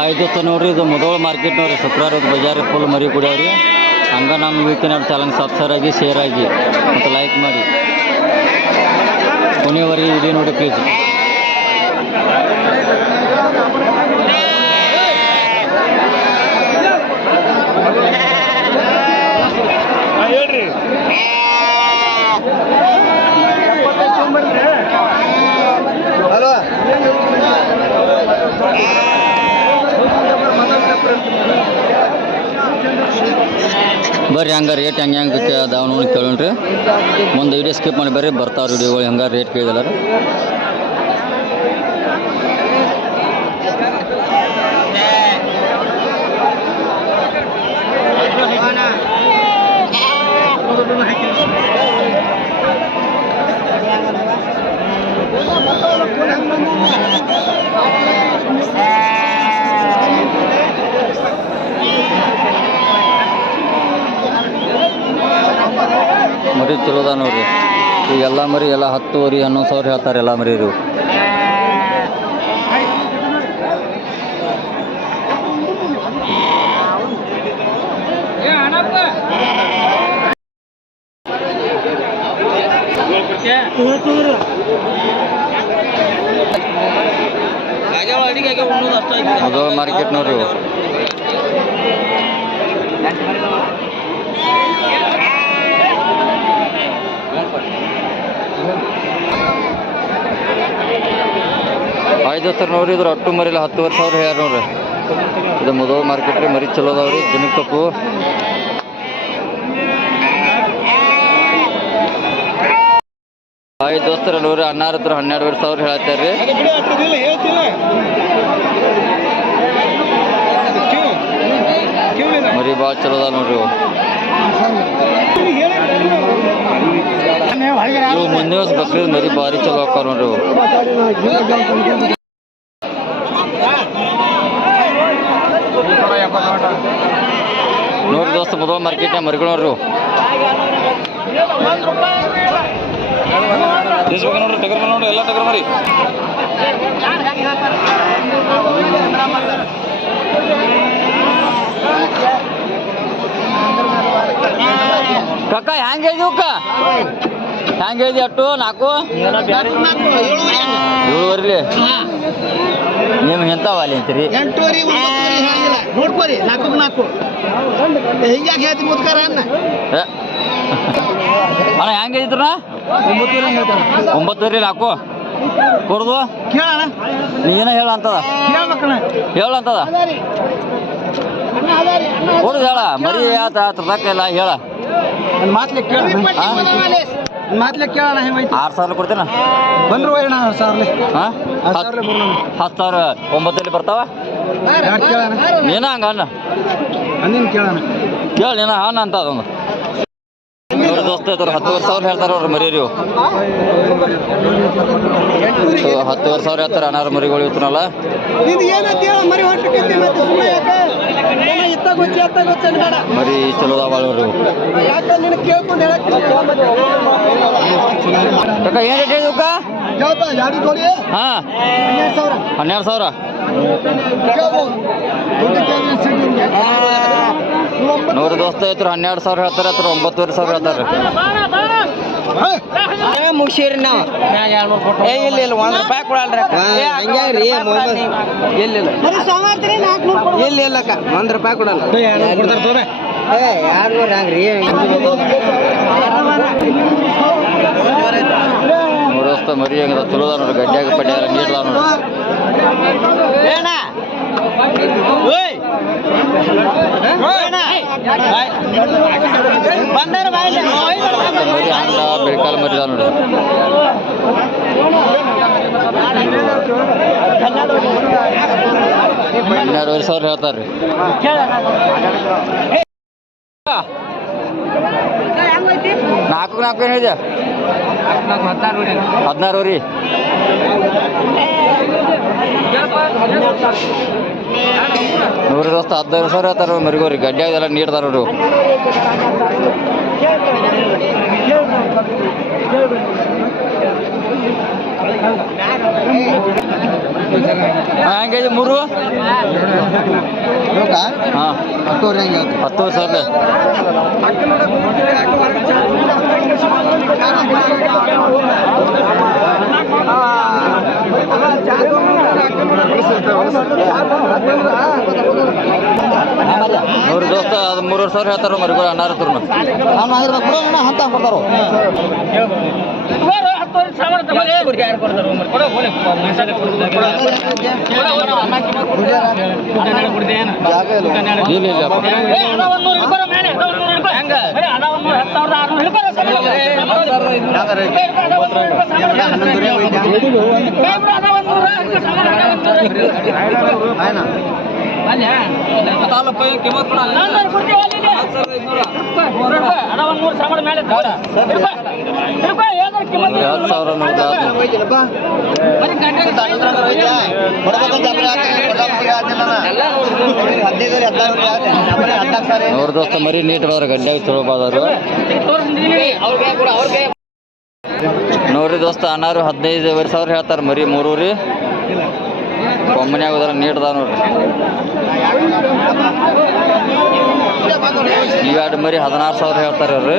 ಆಯ್ತು ನೋಡ್ರಿ, ಇದು ಮುಧೋಳ ಮಾರ್ಕೆಟ್ ನೋಡ್ರಿ. ಶುಕ್ರವಾರ ಬಜಾರ್ ಫುಲ್ ಮರಿ ಕುಡಿಯವ್ರಿ. ಹಂಗೆ ನಮ್ಮ ಯೂಟ್ಯೂಬ್ ಚಾನಲ್ ಸಬ್ಸ್ಕ್ರೈಬ್ ಆಗಿ, ಶೇರ್ ಆಗಿ ಮತ್ತು ಲೈಕ್ ಮಾಡಿ. ಕೊನೆಯವರೆಗೆ ವಿಡಿಯೋ ನೋಡಿ ಪ್ಲೀಸ್. ಹೇಳ್ರಿ ಹಲೋ ಬರ್ರಿ ಹಂಗೆ ರೇಟ್ ಹೆಂಗೆ ಅದಾವ ನೋಡಿ ಕೇಳೋಣ್ರಿ. ಮುಂದೆ ವಿಡಿಯೋ ಸ್ಕಿಪ್ ಮಾಡಿ ಬರ್ರಿ, ಬರ್ತಾವ್ರಿ ವಿಡಿಯೋಗಳು. ಹಂಗೆ ರೇಟ್ ಕೇಳಿದಲ್ಲ ಮರಿ ಚಲೋ ಅದ ನೋಡ್ರಿ. ಈಗೆಲ್ಲ ಮರಿ ಎಲ್ಲ 10,000 11,000 ಹೇಳ್ತಾರೆ ಎಲ್ಲ ಮರಿ ಇವು. ಅದು ಮಾರ್ಕೆಟ್ ನೋಡ್ರಿ ಇವು. ಆಯ್ತು ನೋಡ್ರಿ, ಇದ್ರ ಒಟ್ಟು ಮರಿಲ್ಲ 10,000 ಹೇಳ್ಯಾರ ನೋಡ್ರಿ. ಇದು ಮುಧೋಳ ಮಾರ್ಕೆಟ್ ರೀ. ಮರಿ ಚಲೋ ಅದಾವ್ರಿ, ಜನಕ್ಕೆ ತಪ್ಪು. ಆಯ್ತು ದೋಸ್ತರ ನೋಡ್ರಿ, ಅನ್ನಾರ ಹತ್ರ 12,000 ಹೇಳತ್ತಾರ್ರಿ. ಮರಿ ಭಾಳ ಚಲೋ ಅದ ನೋಡ್ರಿ ಇವು. ಮುಂದೆ ವರ್ಷ ಬಕ್ರೀದ್ ಮರಿ ಭಾರಿ ಚಲೋ ಹಾಕಾವ ನೋಡ್ರಿ ಇವು. ನೋಡ್ರಿ ದೋಸ್ತ, ಮುಧೋಳ ಮಾರ್ಕೆಟ್ನಾಗ ಮರಿಗಳು ನೋಡ್ರಿ. ನೋಡ್ರಿ ಟಗರ್ ಮರಿ ನೋಡ್ರಿ, ಎಲ್ಲ ಟಗರ್ ಮರಿ. ಕಕ್ಕ ಹ್ಯಾಂಗ ಹೇಳಿದ್ವಕ್ಕ? ಹ್ಯಾಂಗ ಹೇಳಿದಿ ಅಟ್ಟು? 4 7 ನೀವು ಎಂತಾವ ಅಲ್ಲಿ ಅಂತೀರಿ? 8 ನೋಡ್ಕೋರಿ 4 ಹಿಂಗ್ಯಾಕೆ ಹೇಳ್ತಿ ಮುದ್ಕಾರ ಅಣ್ಣ ಹೆಂಗೆ ಹೇಳಿದ್ರ? 9 4 ಕೊಡ್ದು ಕೇಳಣ. ನೀನ ಹೇಳಂತದ ಹೇಳಂತದ ಕೊಡುದು ಹೇಳ. ಮರಿ ಆತಲ್ಲ ಹೇಳ. ಮಾತ್ಲೆ ಕೇಳ, ಮಾತ್ಲೆ ಕೇಳೋಣ. 6,000 ಕೊಡ್ತೇನ ಬಂದ್ರು ಅಣ್ಣ 6,000. ಹಾಂ 10,000 9 ಬರ್ತಾವ. ನೀನ ಹಂಗ ಅಣ್ಣ ಕೇಳೋಣ ಕೇಳ. ನೀನ ಹಾನ ಅಂತ ಅದೊಂದು ನೋಡ್ರಿ ದೋಸ್ತ, 10,000 ಹೇಳ್ತಾರೆ ಅವ್ರು ಮರಿ. 10,000 ಹೇಳ್ತಾರೆ ಅನಾರ ಮರಿಗಳು ಇರ್ತನಲ್ಲ. ಮರಿ ಚಲೋ ಅದಾವ ಅವ್ರು. ಏನು ರೇಟ್ ಹೇಳಿದ್ವಕ್ಕ? ಹಾಂ 12,000. ನೋಡ್ರಿ ದೋಸ್ತ, 12,000 ಹೇಳ್ತಾರೆ, 9,000 ಹೇಳ್ತಾರೆ. ಮುಗಿಸಿರಿ ನಾವು. ಇಲ್ಲ ₹1 ಕೊಡಲ್ರಿ. ಇಲ್ಲ ಇಲ್ಲಕ್ಕ ₹1 ಕೊಡಲ್ಲ. 200 ಹಂಗ್ರಿ. ನೋಡಿ ದೋಸ್ತ, ಮರಿ ಹೆಂಗದ ಚಲೋ ಅದ ನೋಡ್ರಿ. ಗಡ್ಡ್ಯಾಗ ಪಡ್ಯಾರ ನೀಡ್ದ ನೋಡ್ರಿ. ಮರಿ ಹಂಡ ಬೆಳಕಾಲ ಮರಿದ ನೋಡಿ. 12,000 ಹೇಳ್ತಾರ್ರಿ. 4 ಏನಿದೆ? 16 ರೀ. ನೋಡ್ರಿ ದೋಸ್ತ, 15,000 ಹೇಳ್ತಾರ ಮರಿಗೋರಿ. ಗಡ್ಡ್ಯಾಗೆಲ್ಲ ನೀಡ್ತಾರ ನೋಡ್ರಿ. ಹೆಂಗೈತಿ ಮೂರು ಹಾಂ 10 ಸಾವಿರ ನೋಡ್ರಿ ದೋಸ್ತ ಅದು 3,000 ಹೇಳ್ತಾರ ಮರಿ ಕೂಡ ಅನ್ನಾರ ಹತ್ರ ಅಂತ ಕೊಡ್ತಾರೋ ನೋಡ್ರಿ ದೋಸ್ತ ಮರಿ ನೀಟ್ ಬಾದ್ರ ಗಡ್ಡೆಯಾಗಿ ಚಲೋ ಬಾದಾರು ನೋಡ್ರಿ ದೋಸ್ತ ಅನ್ನಾರು 15,000 ಹೇಳ್ತಾರೆ ಮರಿ ಮೂರೂರಿ ಕೊಮ್ಮನ್ಯಾಗ ಹೋದ್ರ ನೀಟ್ದ ನೋಡ್ರಿ ಇವೆರಡು ಮರಿ 16,000 ಹೇಳ್ತಾರೆ ಅವ್ರಿ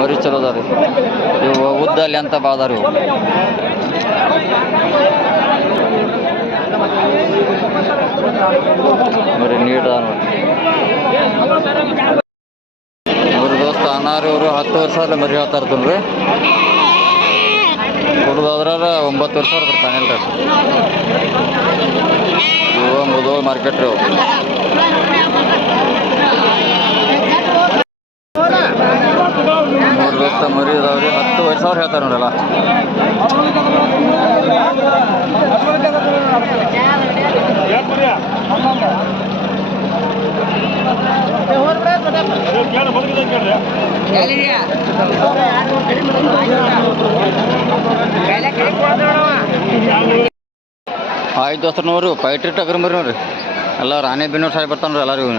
ಮರಿ ಚಲೋ ಅದಾವ್ರಿ ಇವು ಉದ್ದಲ್ಲಿ ಅಂತ ಬಾದಾರ ಇವು ಮರಿ ನೀಟ್ದ ನೋಡ್ರಿ ದೋಸ್ತ ಅನ್ನಾರು ಇವರು 10,000 ಮರಿ ಹೇಳ್ತಾ ಇರ್ತಲ್ರಿ ಕೊಡೋದಾದ್ರ 9,000 ಫೈನಲ್ ರೇಟ್ ಇವು ಮುದೋಳ್ ಮಾರ್ಕೆಟ್ ರೀ ನೋಡ್ರಿ ದೋಸ್ತ ಮರಿ ಇದಾವ್ರಿ 10,000 ಹೇಳ್ತಾರೆ ನೋಡಲ್ಲ ಆಯ್ತು ದೋಸ್ತ ನೋಡ್ರಿ ಪೈಟ್ರಿ ಟಗರ್ ಮರಿ ನೋಡ್ರಿ ಎಲ್ಲ ರಾಣೆ ಬೆನ್ನೂರು ಸಾಯಿ ಬರ್ತಾನೆ ಎಲ್ಲರಿಗೂ